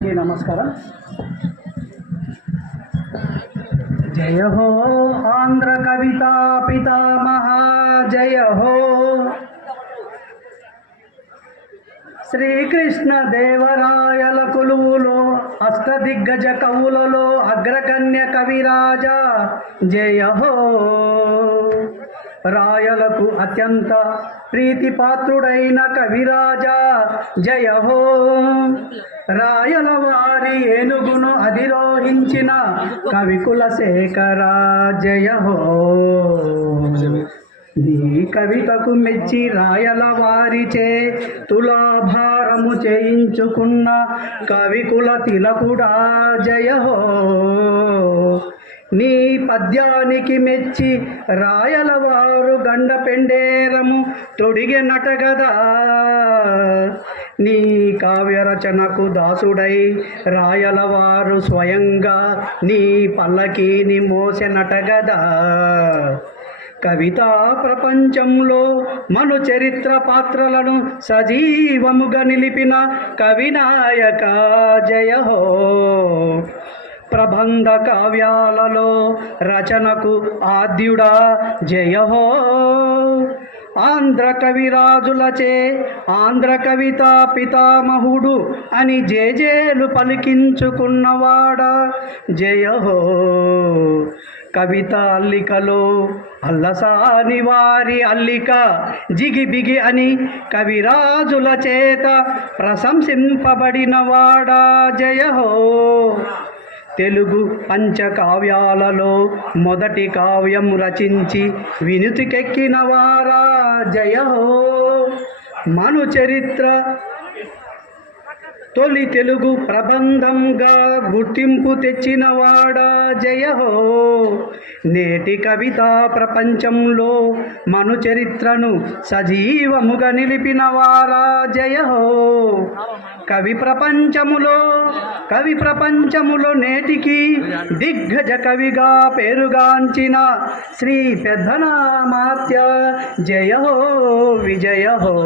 నమస్కారం. జయ హో ఆంధ్ర కవితా పితామహ, జయ హో శ్రీకృష్ణ దేవరాయల కొలువులో అష్టదిగ్గజ కవులలో అగ్రకన్య కవిరాజా, జయ హో రాయలకు అత్యంత ప్రీతిపాత్రుడైన కవిరాజా, జయ హో రాయల వారి ఏనుగును అధిరోహించిన కవికుల శేఖర, జయ హో నీ కవితకు మెచ్చి రాయల వారిచే తులాభారము చేయించుకున్న కవికుల తిలకుడా, జయ హో నీ పద్యానికి మెచ్చి రాయల వారు గండ పెండేరము తొడిగె నటగదా, నీ కావ్యరచనకు దాసుడై రాయల వారు స్వయంగా నీ పల్లకీని మోసెనటగదా. కవితా ప్రపంచంలో మను చరిత్ర పాత్రలను సజీవముగా నిలిపిన కవినాయక, జయ హో ప్రబంధ కావ్యాలలో రచనకు ఆద్యుడా, జయ హో ఆంధ్ర కవిరాజులచే ఆంధ్ర కవితా పితామహుడు అని జేజేలు పలికించుకున్నవాడా, జయ హో కవిత అల్లికలో అల్లసాని వారి అల్లిక జిగిబిగి అని కవిరాజుల చేత ప్రశంసింపబడినవాడా, జయ హో తెలుగు పంచకావ్యాలలో మొదటి కావ్యం రచించి వినుతికెక్కిన వారా, జయ హో మను చరిత్ర తొలి తెలుగు ప్రబంధంగా గుర్తింపు తెచ్చినవాడా, జయ హో నేటి కవితా ప్రపంచంలో మను చరిత్రను సజీవముగా నిలిపిన వారా, జయ హో కవి ప్రపంచములో నేటికి దిగ్గజ కవిగా పేరుగాంచిన శ్రీ పెద్దనామాత్య, జయ హో విజయ హో.